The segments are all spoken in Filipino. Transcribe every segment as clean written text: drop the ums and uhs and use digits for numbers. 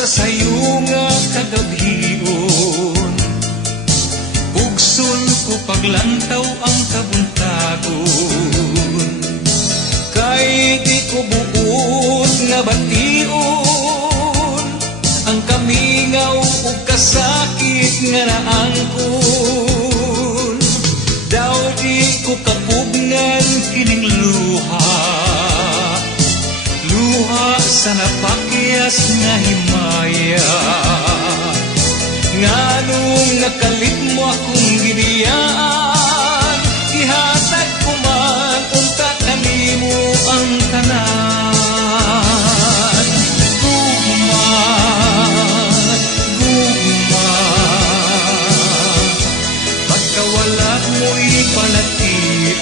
sa sayo nga kagabion, bugson ko paglantaw ang kabuntagon. Kay di ko buot nga bation ang kamingaw o kasakit nga naangkon. Daw di ko kapugnan kining luha, luha sa napakyas nga himaya. Nganong nakalit mo akong giniyaan, ihatag ko man unta kanimo ang tanan. Gugma, gugma, pagkawala mo'y palatian.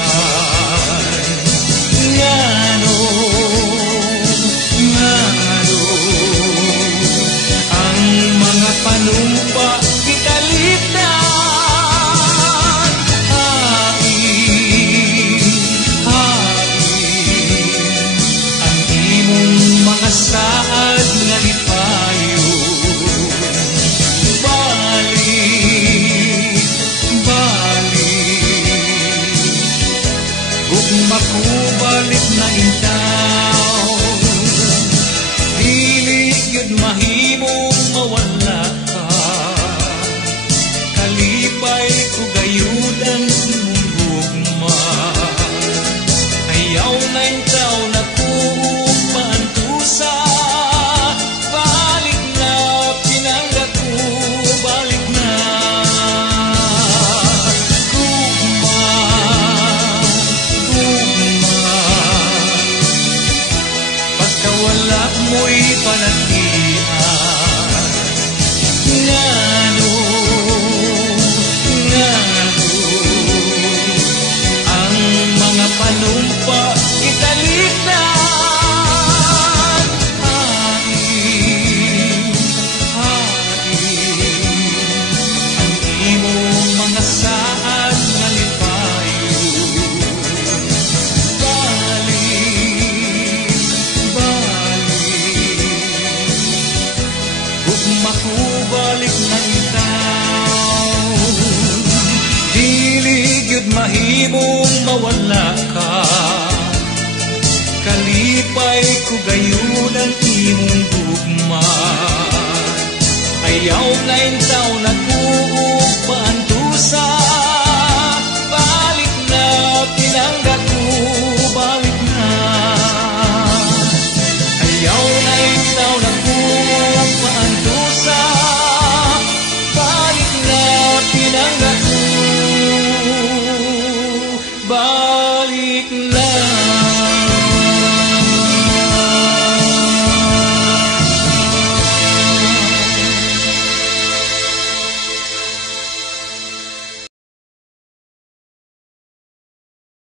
Nganong, nganong, ang mga panumpa kitalitan. Hain, hain, ang imong mga saad nga lipayon. Balik, balik, gugma ko balik na intaw. Dili yun mahimong mawala ka, kalipay ko gayudan mong gugma. Ayaw na intaw na kupantusa, balik na pinangga ko, balik na. Gugma, gugma, pagkawala mo'y palatian. Nganong, nganong, ang mga panumpa kitalitan. Hain, hain, ang imong mga saad nga lipayon. Balik, balik, gugma ko balik na itaw. Dili gyud mahimong mawala ka, kalipay ko gayunan imong gugma. Ayaw na intaw na kuupantusa,